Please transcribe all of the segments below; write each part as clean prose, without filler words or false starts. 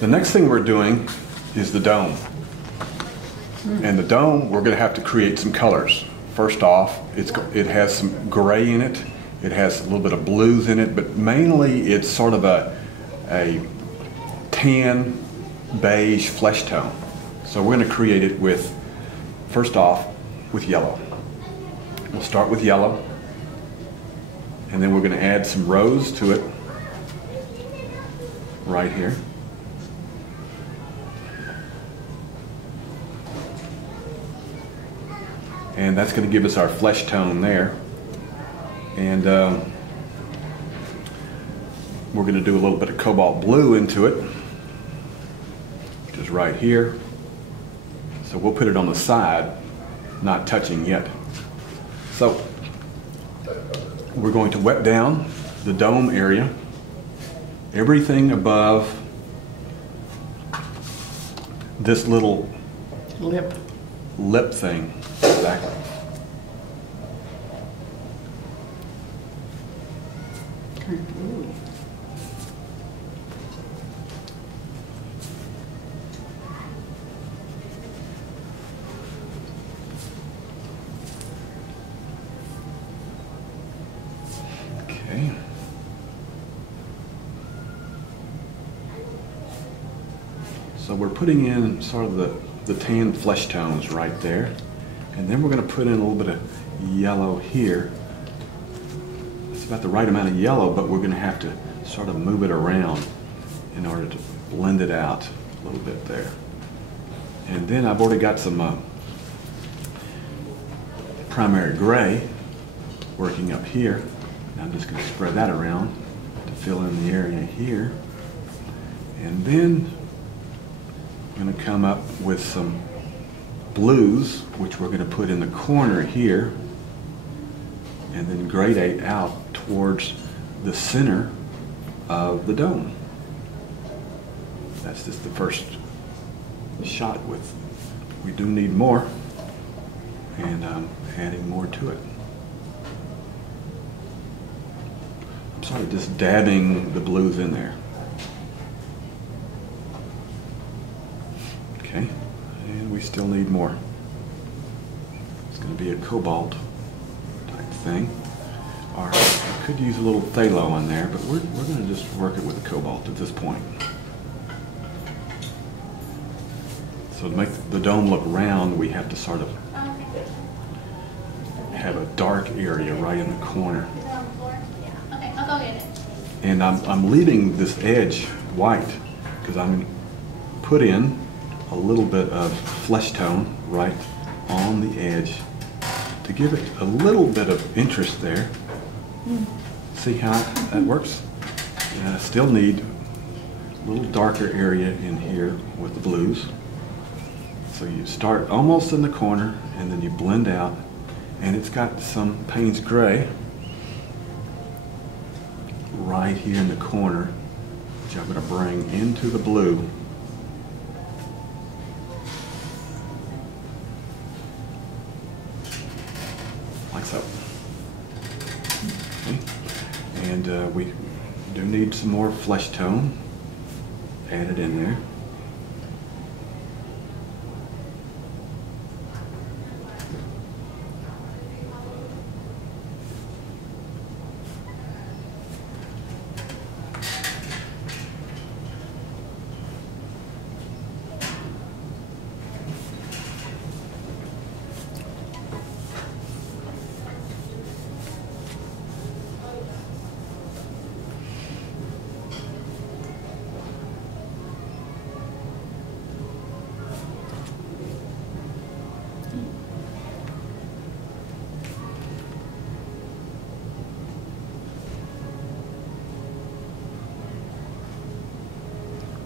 The next thing we're doing is the dome. And the dome, we're going to have to create some colors. First off, it has some gray in it. It has a little bit of blues in it, but mainly it's sort of a tan beige flesh tone. So we're going to create it with, first off, with yellow. We'll start with yellow, and then we're going to add some rose to it right here. And that's going to give us our flesh tone there. And we're going to do a little bit of cobalt blue into it, which is right here. So we'll put it on the side, not touching yet. So we're going to wet down the dome area. Everything above this little lip thing. Exactly. Okay. So we're putting in sort of the tan flesh tones right there. And then we're going to put in a little bit of yellow here. It's about the right amount of yellow, but we're going to have to sort of move it around in order to blend it out a little bit there. And then I've already got some primary gray working up here. And I'm just going to spread that around to fill in the area here. And then I'm going to come up with some blues, which we're going to put in the corner here, and then gradate out towards the center of the dome. That's just the first shot with, we do need more, and I'm adding more to it. I'm sort of just dabbing the blues in there. Okay. And we still need more. It's going to be a cobalt type thing. Or I could use a little phthalo in there, but we're going to just work it with the cobalt at this point. So to make the dome look round, we have to sort of have a dark area right in the corner. Okay, I'll go get it. And I'm leaving this edge white because I'm going to put in a little bit of flesh tone right on the edge to give it a little bit of interest there. See how that works? I still need a little darker area in here with the blues. So you start almost in the corner and then you blend out, and it's got some Payne's gray right here in the corner, which I'm going to bring into the blue. Like so. Okay. And we do need some more flesh tone added in there.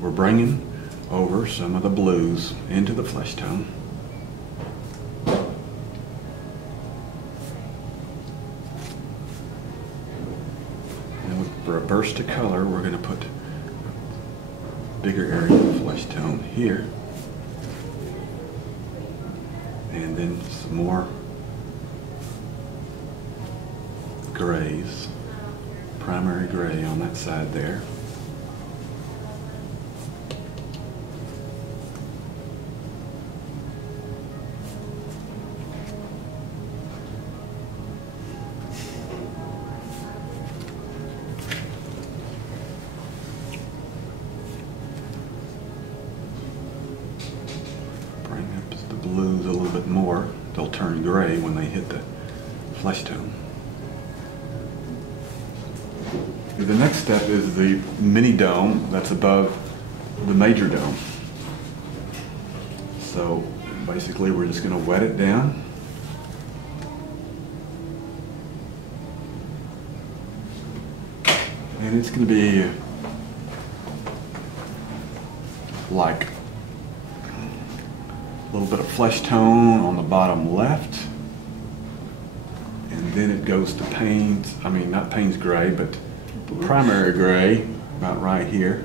We're bringing over some of the blues into the flesh tone. And for a burst of color, we're going to put a bigger area of flesh tone here. And then some more grays, primary gray on that side there. gray when they hit the flesh tone. The next step is the mini dome that's above the major dome. So basically we're just going to wet it down. And it's going to be like a little bit of flesh tone on the bottom left. And then it goes to Payne's, I mean not Payne's gray, but primary gray, about right here.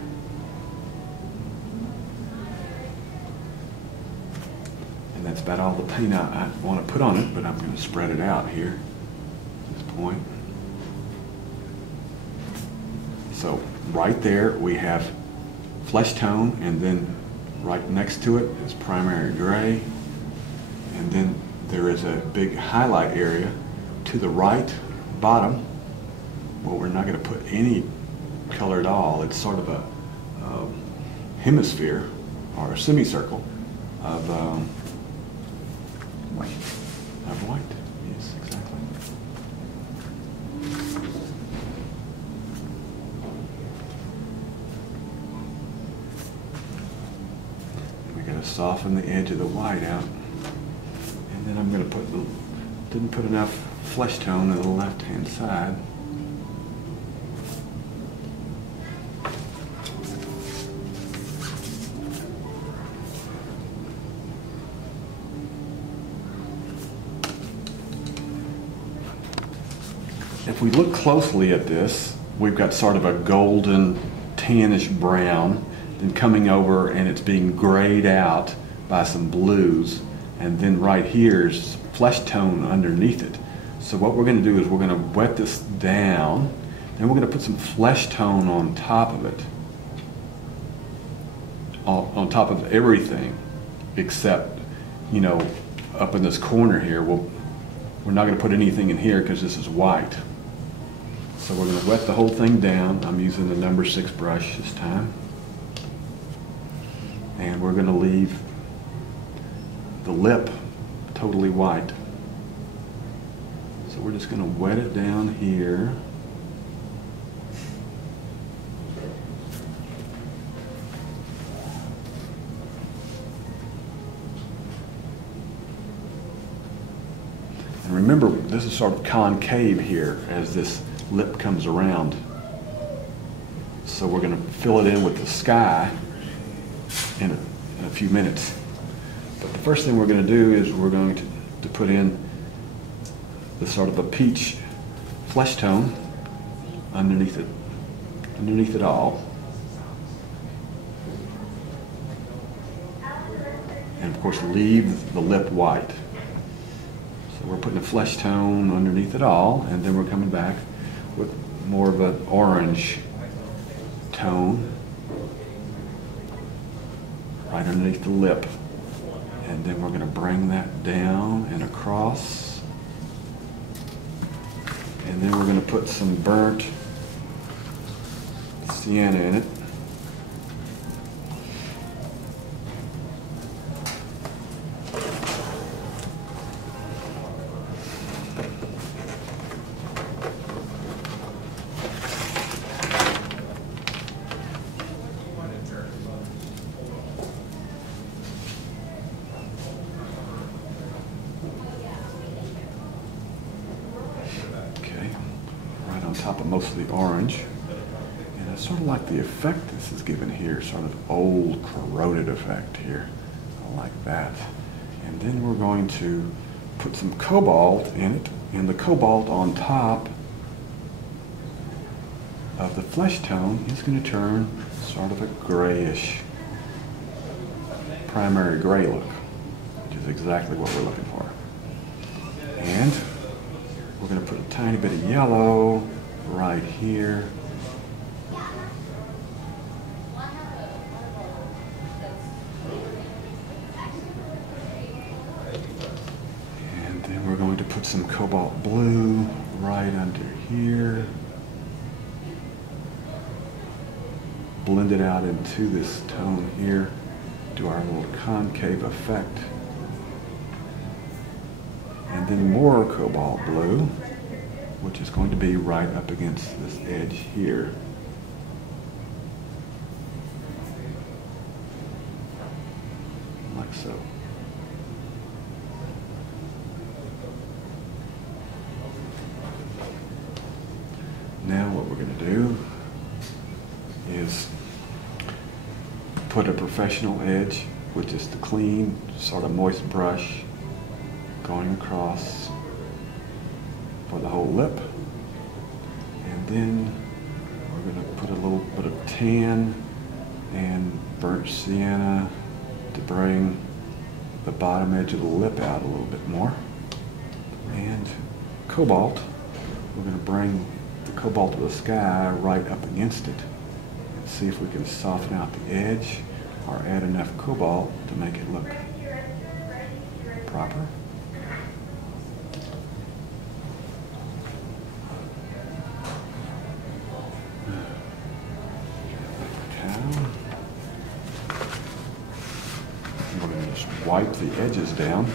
And that's about all the paint I want to put on it, but I'm going to spread it out here at this point. So right there we have flesh tone, and then right next to it is primary gray. And then there is a big highlight area to the right bottom. Well, we're not going to put any color at all. It's sort of a hemisphere or a semicircle of white. Of white, yes, exactly. We got to soften the edge of the white out, and then I'm going to didn't put enough flesh tone on the left-hand side. If we look closely at this, we've got sort of a golden tannish brown, then coming over and it's being grayed out by some blues, and then right here's flesh tone underneath it. So what we're going to do is we're going to wet this down, then we're going to put some flesh tone on top of it, on top of everything except, you know, up in this corner here. We're not going to put anything in here because this is white. So we're going to wet the whole thing down. I'm using the number 6 brush this time. And we're going to leave the lip totally white. So we're just going to wet it down here. And remember, this is sort of concave here as this lip comes around. So we're going to fill it in with the sky in a few minutes. But the first thing we're going to do is we're going to put in the sort of a peach flesh tone underneath it all. And of course leave the lip white. So we're putting a flesh tone underneath it all, and then we're coming back with more of an orange tone right underneath the lip. And then we're going to bring that down and across. And then we're going to put some burnt sienna in it. Top of most of the orange, and I sort of like the effect this is given here, sort of old corroded effect here. I like that. And then we're going to put some cobalt in it, and the cobalt on top of the flesh tone is going to turn sort of a grayish primary gray look, which is exactly what we're looking for. And we're going to put a tiny bit of yellow right here. And then we're going to put some cobalt blue right under here. Blend it out into this tone here, do our little concave effect. And And then more cobalt blue, which is going to be right up against this edge here. Like so. Now what we're going to do is put a professional edge with just a clean, sort of moist brush going across for the whole lip. And then we're going to put a little bit of tan and burnt sienna to bring the bottom edge of the lip out a little bit more. And cobalt, we're going to bring the cobalt of the sky right up against it and see if we can soften out the edge or add enough cobalt to make it look proper. We're going to just wipe the edges down,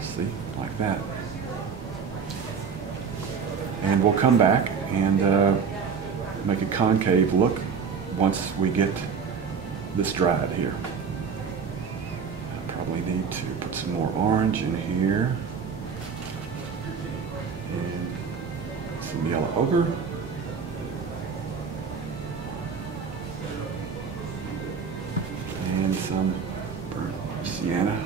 see, like that. And we'll come back and make a concave look once we get this dried here. I probably need to put some more orange in here. And some yellow ochre. And some burnt sienna.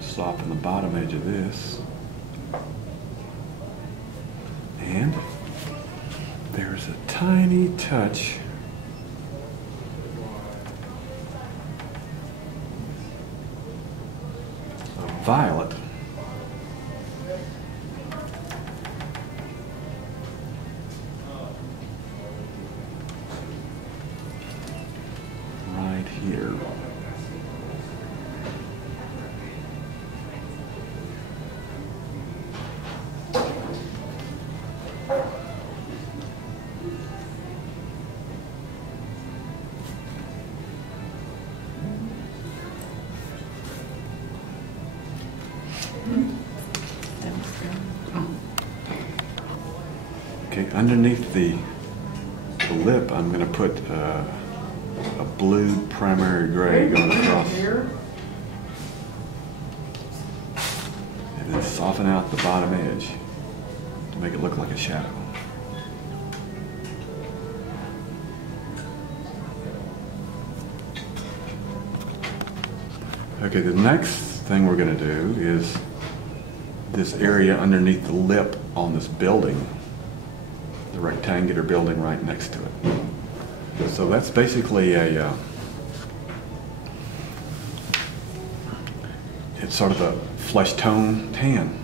Soften the bottom edge of this. And there's a tiny touch of violet. Right here. Okay, underneath the lip, I'm going to put a blue primary gray going across. And then soften out the bottom edge to make it look like a shadow. Okay, the next thing we're going to do is this area underneath the lip on this building, the rectangular building right next to it. So that's basically a, it's sort of a flesh tone tan.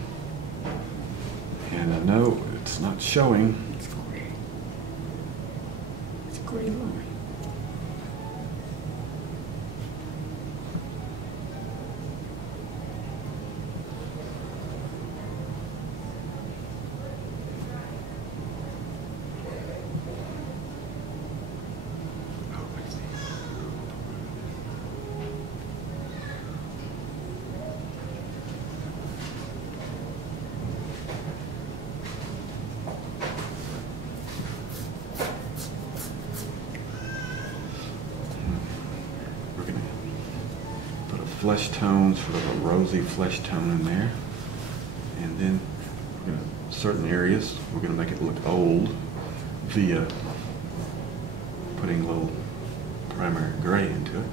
And I know it's not showing. It's gray. It's gray line. Flesh tone, sort of a rosy flesh tone in there. And then we're gonna, certain areas, we're going to make it look old via putting a little primary gray into it.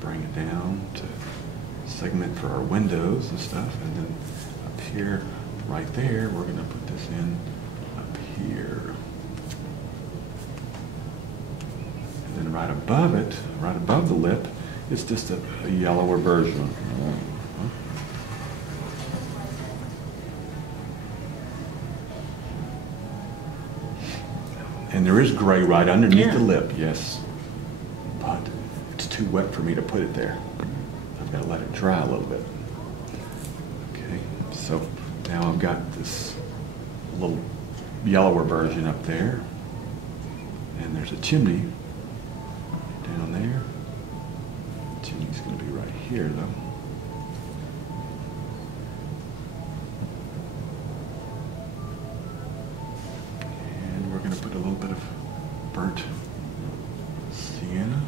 Bring it down to segment for our windows and stuff. And then up here, right there, we're going to put this in up here. And right above it, right above the lip, is just a yellower version. And there is gray right underneath the lip, yes. But it's too wet for me to put it there. I've got to let it dry a little bit. Okay, so now I've got this little yellower version up there. And there's a chimney down there. The chimney's going to be right here though. And we're going to put a little bit of burnt sienna.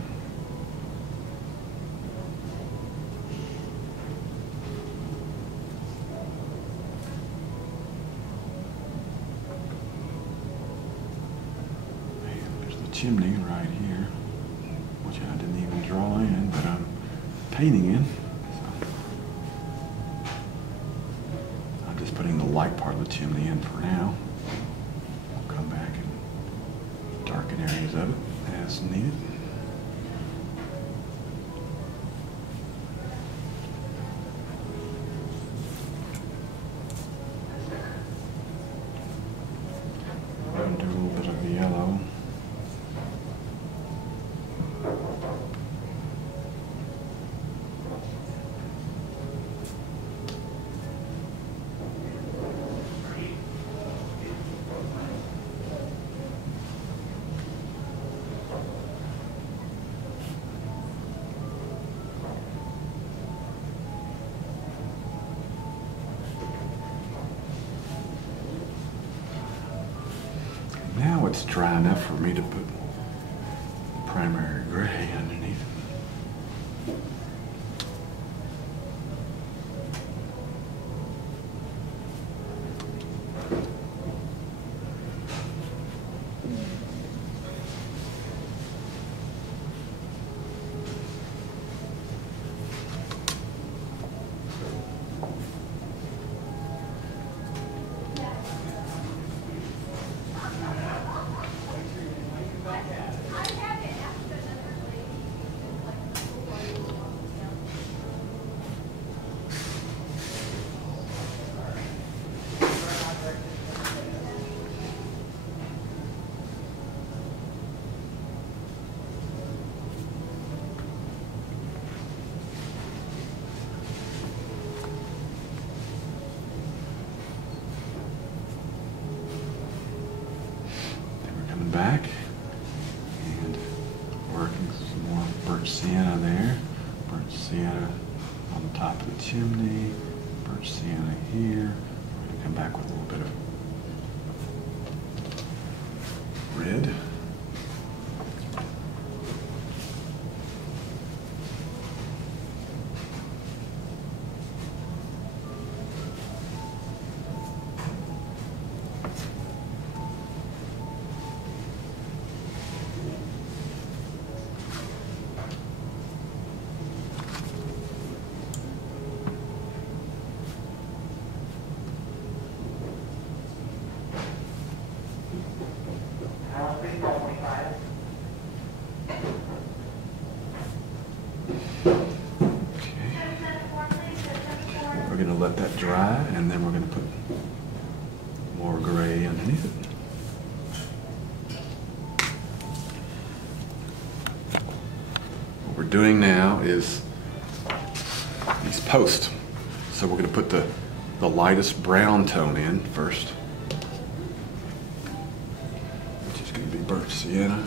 Chimney right here, which I didn't even draw in, but I'm painting in. So I'm just putting the light part of the chimney in for now. I'll come back and darken areas of it as needed. I'm going to do a little bit of the yellow. Now it's dry enough for me to put primary gray underneath. Back and working some more burnt sienna there, burnt sienna on the top of the chimney, burnt sienna here. We're going to come back with a little bit of red. We're going to let that dry, and then we're going to put more gray underneath it. What we're doing now is these posts. So we're going to put the lightest brown tone in first, which is going to be burnt sienna.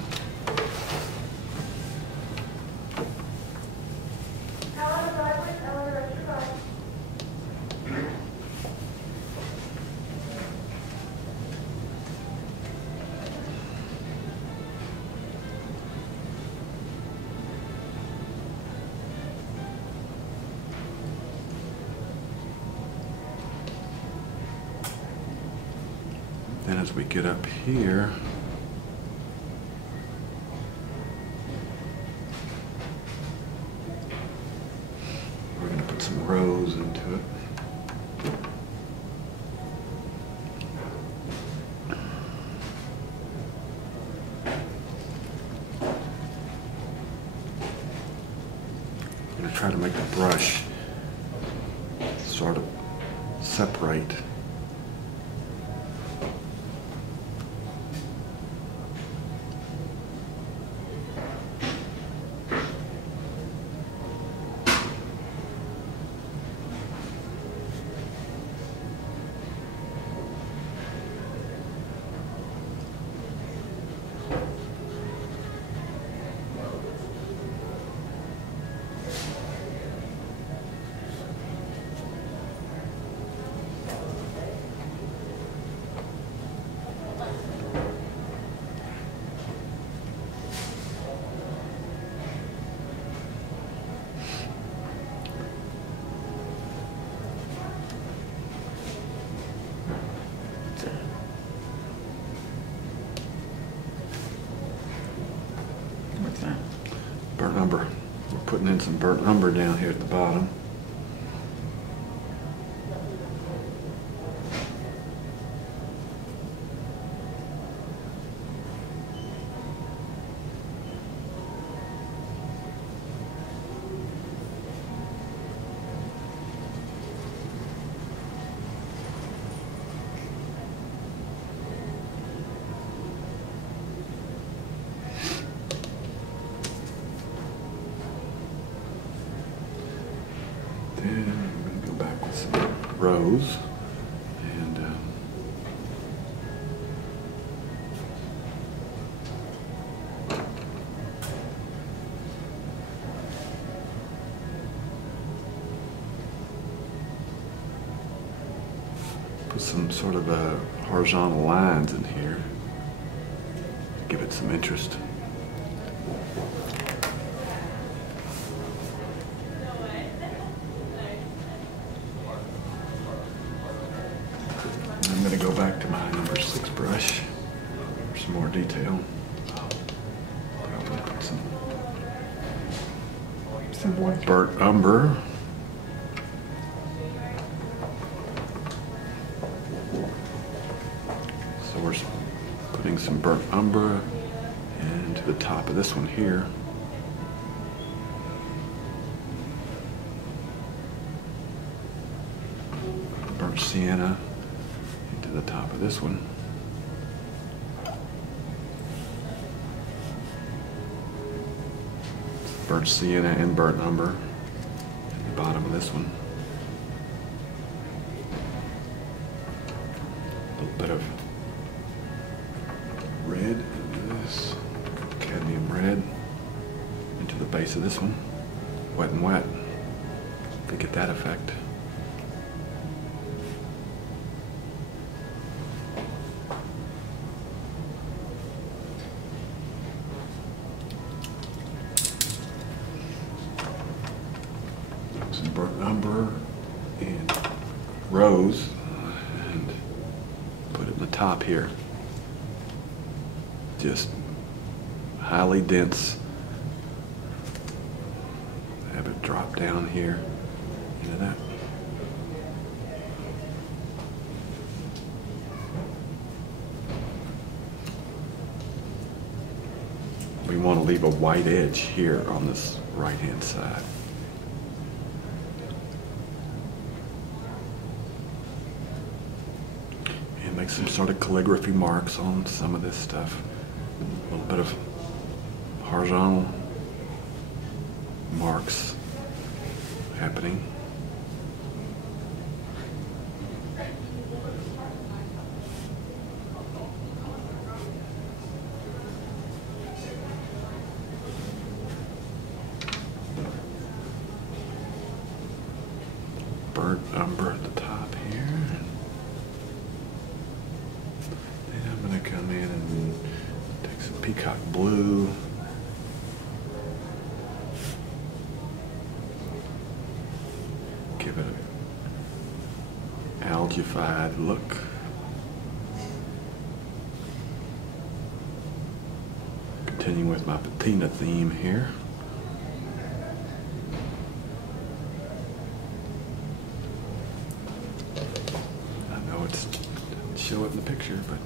Then as we get up here, we're going to put some rose into it. I'm going to try to make the brush sort of separate. putting in some burnt umber down here at the bottom. Then I'm going to go back with some rose and put some sort of horizontal lines in here, give it some interest. I'm going to go back to my number 6 brush for some more detail. Probably put some burnt umber. So we're putting some burnt umber into the top of this one here. Burnt sienna into the top of this one. Burnt sienna and burnt umber at the bottom of this one. A little bit of red, this cadmium red into the base of this one. Wet and wet to get that effect. Some burnt umber and rose and put it in the top here. Just highly dense. Have it drop down here into that. We want to leave a white edge here on this right hand side. And make some sort of calligraphy marks on some of this stuff. A little bit of horizontal marks happening. Burnt umber at the top here. Then I'm going to come in and take some peacock blue. Give it an algified look. Continuing with my patina theme here. I know it's show it in the picture, but